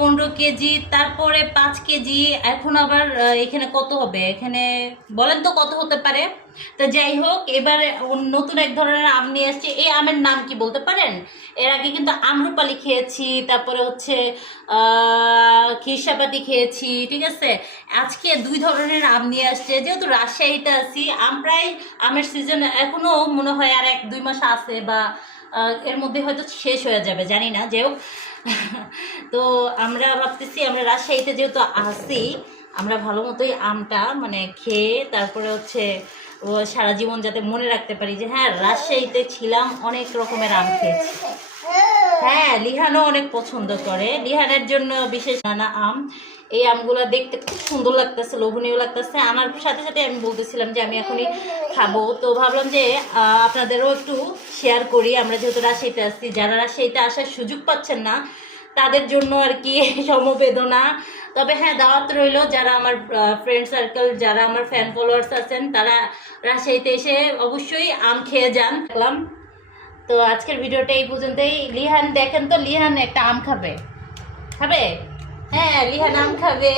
15 KG, তারপরে 5 KG. এখন আবার এখানে কত হবে, এখানে বলেন তো কত হতে পারে? তো যাই হোক, এবারে নতুন এক ধরনের আম নিয়ে আসছে। এই আমের নাম কি বলতে পারেন? এর আগে কিন্তু আম্রপালি খেয়েছি, তারপরে হচ্ছে খিরসাপাতি খেয়েছি, ঠিক আছে। আজকে 2 ধরনের আম নিয়ে আসছে। যেহেতু রাজশাহীতে আছি, আম প্রায় আমের সিজন এখনো মনে হয় আর 1-2 মাস আছে, বা এর মধ্যে হয়তো শেষ হয়ে যাবে, জানি না। যাই হোক, তো আমরা ভাবতেছি আমরা রাজশাহীতে যেহেতু আছি, আমরা ভালো মতোই আমটা মানে খেয়ে তারপরে হচ্ছে ও সারা জীবন যাতে মনে রাখতে পারি যে হ্যাঁ রাজশাহীতে ছিলাম, অনেক রকমের আম খেয়েছি। হ্যাঁ, লিহানও অনেক পছন্দ করে। লিহানের জন্য বিশেষ নানা আম। এই আমগুলো দেখতে খুব সুন্দর লাগতেছে, লোভনীয় লাগতেছে। আনার সাথে সাথে আমি বলতেছিলাম যে আমি এখনই খাবো, তো ভাবলাম যে আপনাদেরও একটু শেয়ার করি। আমরা যেহেতু রাজশাহীতে আসছি, যারা রাজশাহীতে আসার সুযোগ পাচ্ছেন না তাদের জন্য আর কি সমবেদনা। তবে হ্যাঁ, দাওয়াত রইল, যারা আমার ফ্রেন্ড সার্কেল, যারা আমার ফ্যান ফলোয়ার্স আছেন, তারা রাজশাহীতে এসে অবশ্যই আম খেয়ে যান। দেখলাম তো আজকের ভিডিওটা এই পর্যন্তই। লিহান দেখেন তো, লিহান একটা আম খাবে, খাবে? হ্যাঁ, লিহান আম খাবে।